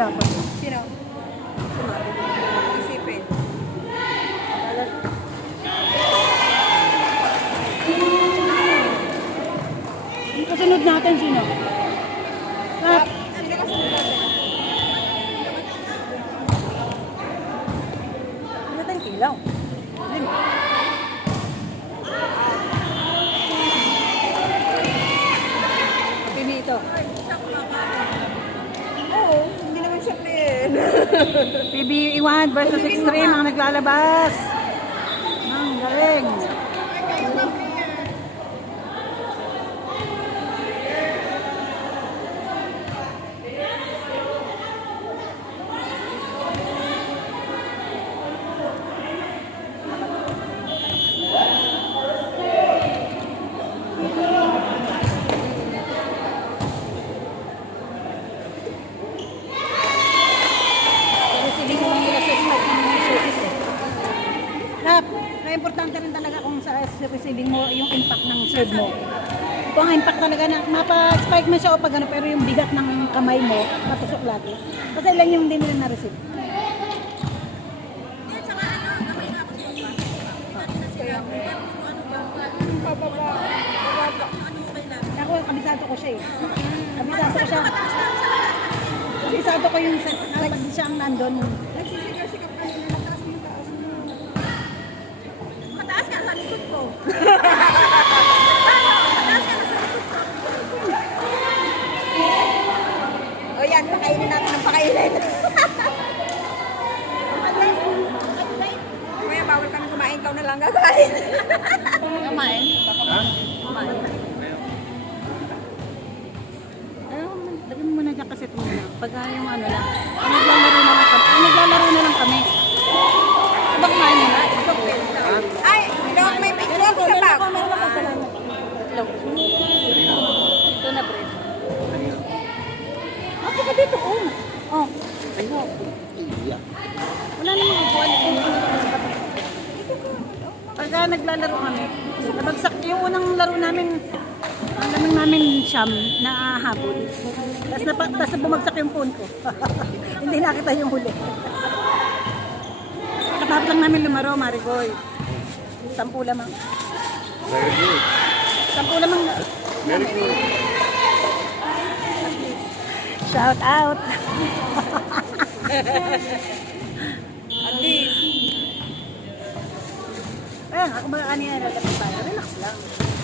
wala pa. Sino? Isipin. Yung kasunod natin, sino? Ah, Sino kasunod natin? ano tayong kilaw? Yun. Pinito. Oo, hindi naman siya plain. PBE1 versus Extreme ang naglalabas. Ang galing. Receiving mo nila sa smart yung service eh. Na importante rin talaga kung sa receiving mo yung impact ng serve mo. Kung ang impact talaga na mapa-spike mo siya o pag ano, pero yung bigat ng kamay mo matusok lagi. Kasi ilan yung hindi nila na-receive. Ako, kabisado ko siya eh. Kabisado ko siya. Kabisado ko yung pag siya ang nandun. Nagsisigaw-sigaw ka nila, mataas mo taas mo. Mataas ka sa likod ko. Mataas ka na sa likod ko. O yan, pakainin natin ng pakainin. Kuya, bawal ka nang kumain, ikaw na lang gagain. Kumain? Ha? Kumain. Lagyan mo muna dyan kasi ito muna. Pag yung ano lang, naglalaro na lang kami. Sabak kumain mo na? Ay, ilawag may picture ako sa bag. Meron ako sa lahat. Ito na bread. Ako ka dito, oh. Oh. Wala namang upuan. Pagka naglalaro kami, nabagsak yung unang laro namin, ang lamang namin siyam na habol. Tapos bumagsak yung phone ko. Hindi nakita yung huli. Katapos lang namin lumaro, Marigoy. 10 lamang. Very good. 10 lamang. Very good. Shout out. At least. Ayan, ako mga kanina nalapit tayo. Relax lang.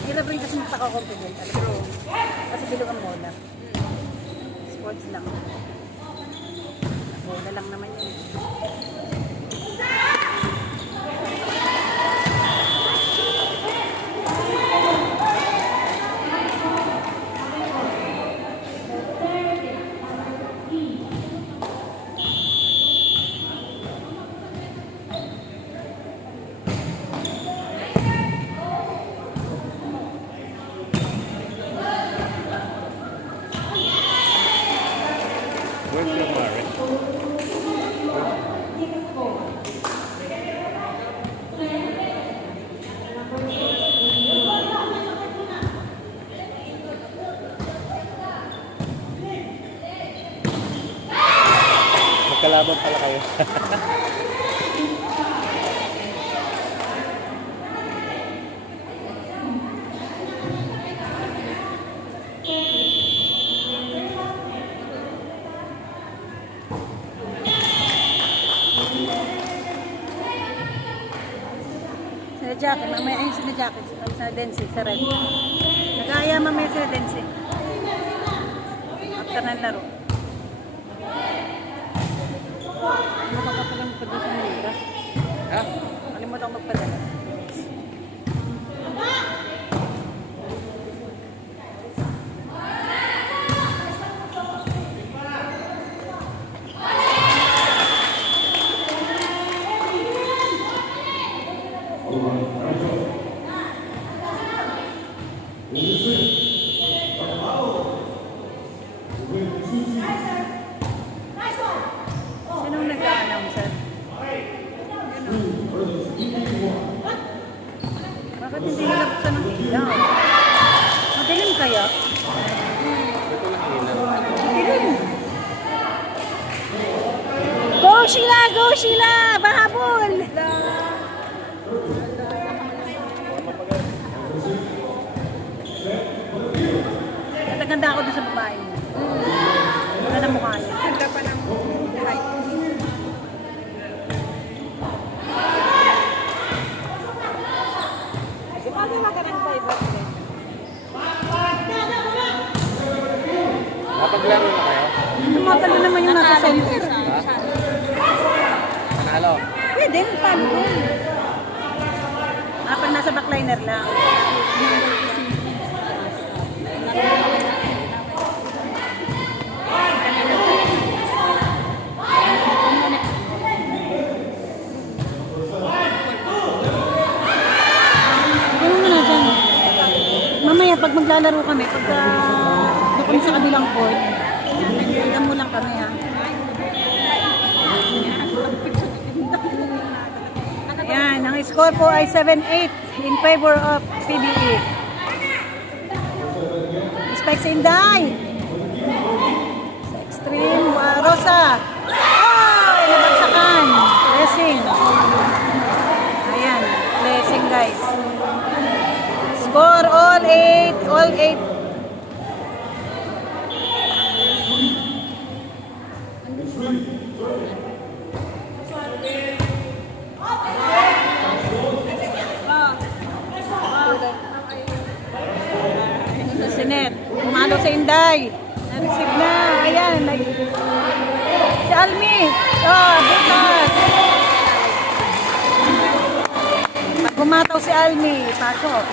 Hirap rin kasi magpaka-confident. True. Kasi bilugan mo na. Sports lang. Bola lang naman yun. Where's your Mari? Magkalaban pala kayo. Sa jacket, mamaya ayun sa jacket, sa Densi, sa red. Nag-aaya mamaya sa Densi. After ng laro. Kalimutan ko palang magpadala sa Manila. Ha? Kalimutan ko magpadala. Sinong nag-a-announcer? Bakit hindi nila buksan ng ilaw? Madilim kaya? Ito lang ilaw. Madilim. Sheila! Go, Sheila! Bahabol! Ganda ako doon sa babae. Ganda mukha niya. Ganda pa ng buhay. Sumali na ka ng 500. Napaglaro na kayo? Tumatalo naman yung nasa center. Ha? Panalo? Pwede, paano doon? Pag nasa backliner lang. Ano mo na dyan? Mamaya pag maglalaro kami, pag doon kami sa kabilang court, tingnan mo lang kami ha. Ayan, ang score po ay 7-8 in favor of PBE. Spike sa Inday. Sa extreme, Rosa. Oh, nabagsakan. Blessing. Ayan, blessing guys. Score all 8, all 8. Sinet, pumalo sa Inday. Na-receive na. Ayan. Si Almi. Oh, butas. Pag bumataw si Almi, pasok.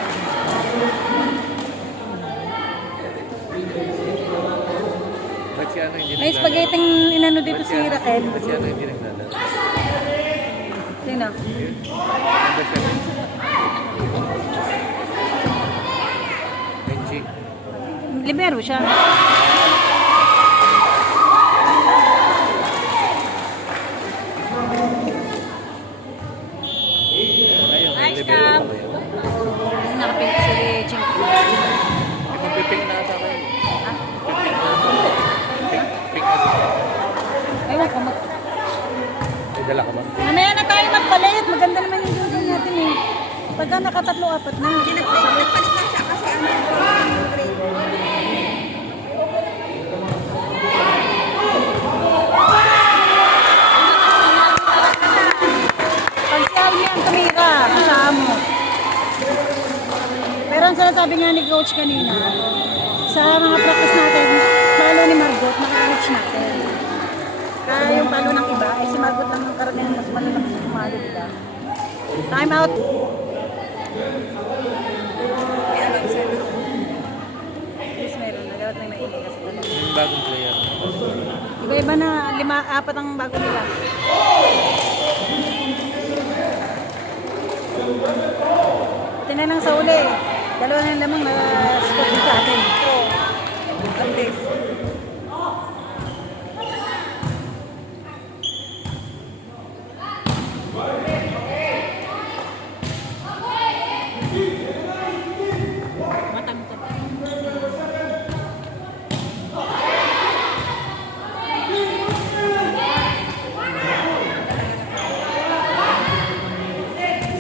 Ba't si ano hindi May spaghetti inano dito si Raquel. Ba't si ano hindi naglalaro? Sino? Number 7. Benji. Libero siya. Kayo, may Nice libero job. pa kayo. Nakapinta si Ching. May magpiping na ata kayo. Piping na ata. Piping na ata. Ewan ko, May dala ka ba? mamaya na tayo magpalit. Maganda naman yung dulo natin eh. Pagka nakatatlo-apat na. Nagpalit lang siya kasi ano, grade. Pag si Almi ang tumira, kasama mo. Pero ang sinasabi nga ni Coach kanina, sa mga practice natin, palo ni Margot, makaka-reach natin. Kaya yung palo ng iba, ay si Margot lang ang karamihan mas malalaki sa pumalo, diba? Time out! Yes, meron. Nagalat na yung maingay kasi talaga. Yung bagong player. Iba-iba na, 5, 4 ang bago nila. Ito na lang sa uli. Dalawa na lamang na score din sa atin. Ang best.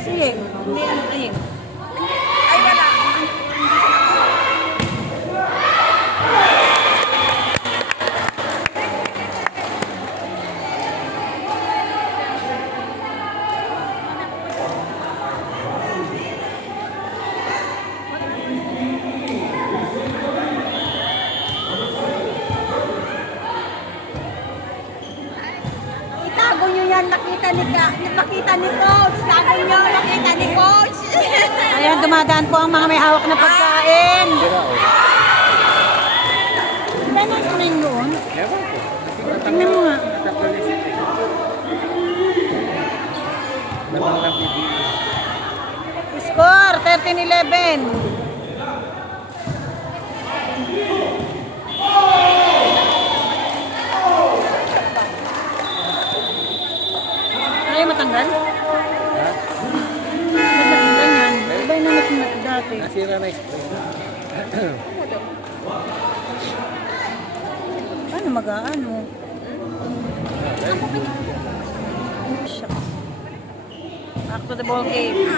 Sige, hindi ano ayun. Ay, wala. Itago nyo yan, nakita ni Coach. Itago nyo, nakita ni Coach. Ayan, dumadaan po ang mga may hawak na pagkain. Sira o. Diba nasa na yung doon? Ewan ko. Tingnan mo nga. Tatlo ni City. Lamang lang PBE. Score, 13-11. Ayaw matanggal? Ha? Ganda rin ganyan. Iba yung namat dati. Nasira na yung spring. Paano mag-ano? Ah, dahil Back to the ball game.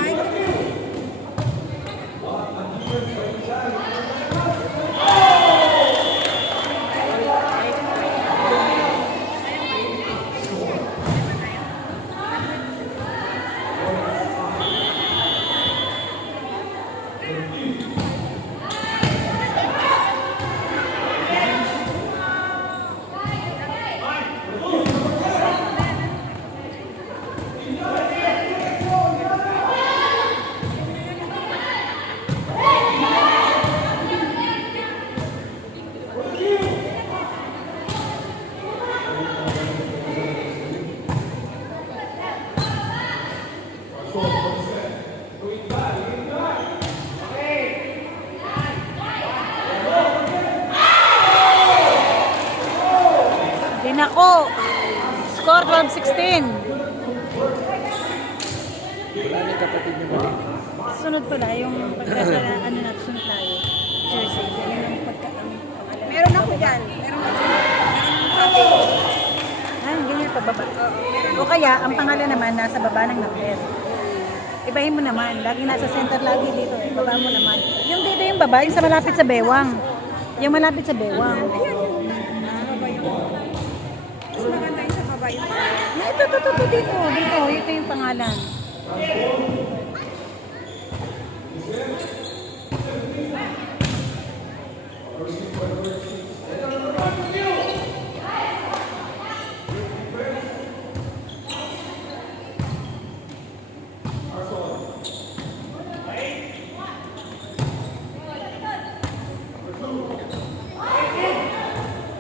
Dinako. Score 12-16. Wala na yung kapatid niyo ba rin? Sunod pala yung pagkasa ano natin sunod tayo. Jersey. Yun ang pagka ang pangalan. Meron ako dyan. Meron ako. Meron ako. Ah, ganyan pababa. O kaya, ang pangalan naman nasa baba ng number. Ibahin mo naman. Lagi nasa center, lagi dito. Baba mo naman. Yung dito yung baba, yung sa malapit sa bewang. Yung malapit sa bewang. Mas maganda yung sa baba yung Na, ito, dito. Dito, ito yung pangalan.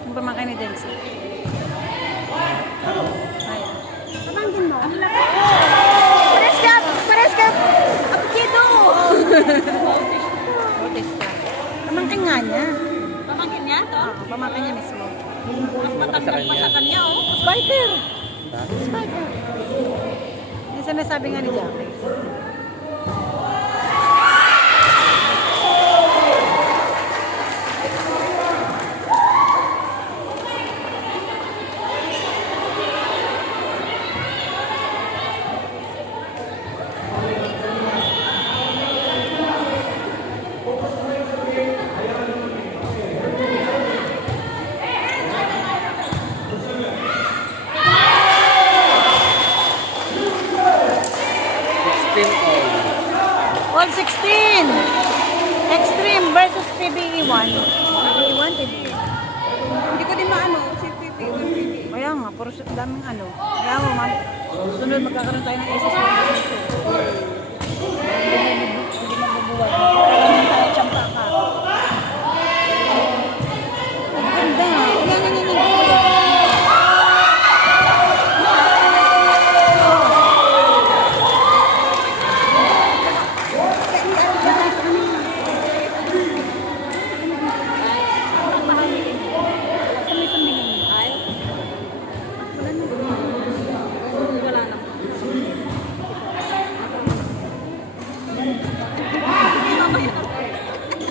Yung pamangkin ni Denzel. Ayan. Pamangkin mo? Pares ka! Pares ka! Apkido! Bautista. Pamangkin nga niya. Pamangkin niya to? Oo, pamangkin niya mismo. Mas matandang pa sa kanya, oh. Spider! Spider! Yung sinasabi nga ni Jackie. All 16! Extreme versus PBE 1. PBE 1, PBE. Hindi ko din maano. Si Pipi. Kaya nga, puro daming ano. Kaya mo, ma'am. Sunod magkakaroon tayo ng SS1 season 2. Hindi mabubuwag. Magkakaroon tayo tsampa ka. Ang ganda. Yan.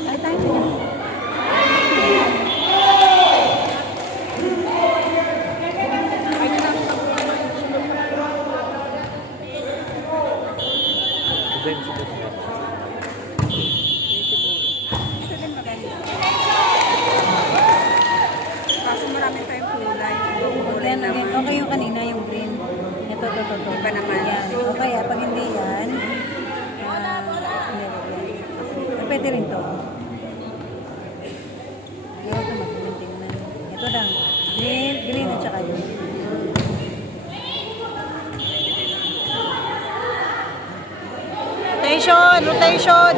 Ay, tayo na yan. Ito din maganda. Kaso marami tayong kulay. Kulay Yan, naman. okay yung kanina, yung green. Ito. Iba naman. Yan. O kaya, pag hindi yan, pwede rin to. Ayaw ito mag-tingnan. Ito lang. Green at saka yun. Rotation!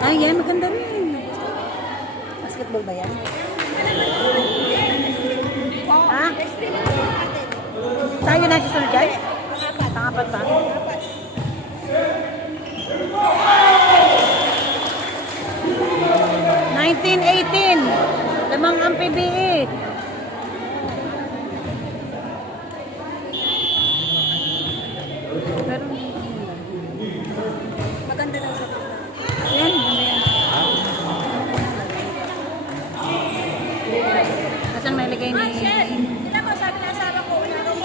Ay, yan. Maganda rin. Basketball ba yan? Ha? Tayo na susunod dyan? Pangapat pa? 1918. Lamang ang PBE. Pero, Maganda lang sa kanila. yan, yan. Kasang nalagay ni... Sila mo, sabi na asawa ko, wala akong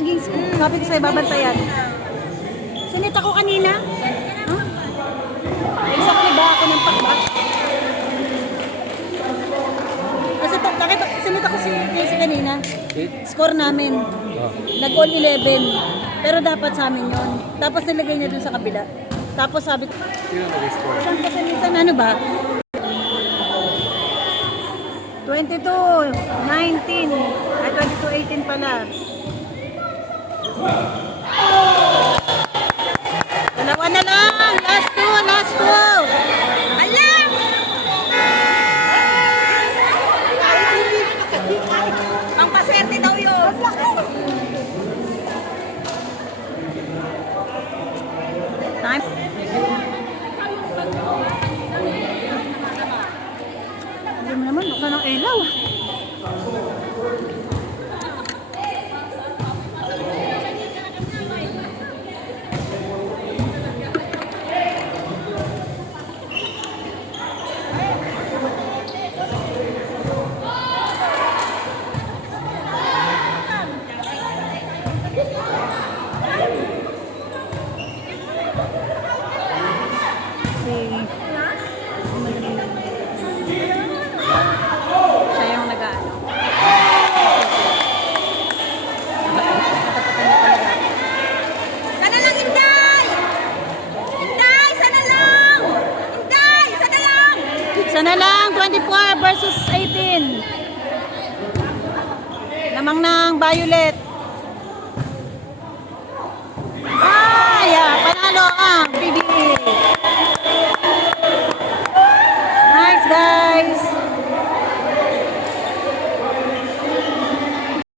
laging sabi ko sa'yo, babantayan. Sinita ko kanina. Huh? Exactly ba ako ng pakbak? Kasi sinita ko si Casey kanina. Score namin. Nag-all 11. Pero dapat sa amin yun. Tapos nilagay niya dun sa kabila. Tapos sabi ko, Sino nag-score? kasi minsan ano ba? 22, 19, ay 22, 18 pala. Dalawa na lang, last two. Alam! Pangpaserte daw yun. Time. Hindi mo naman, baka ng ilaw. Siya yung nag-ano. Sana lang, Inday! Inday, sana lang! Inday, sana lang! Sana lang, 24 versus 18. Lamang ng Violet. Panalo ang PBA. Nice, guys.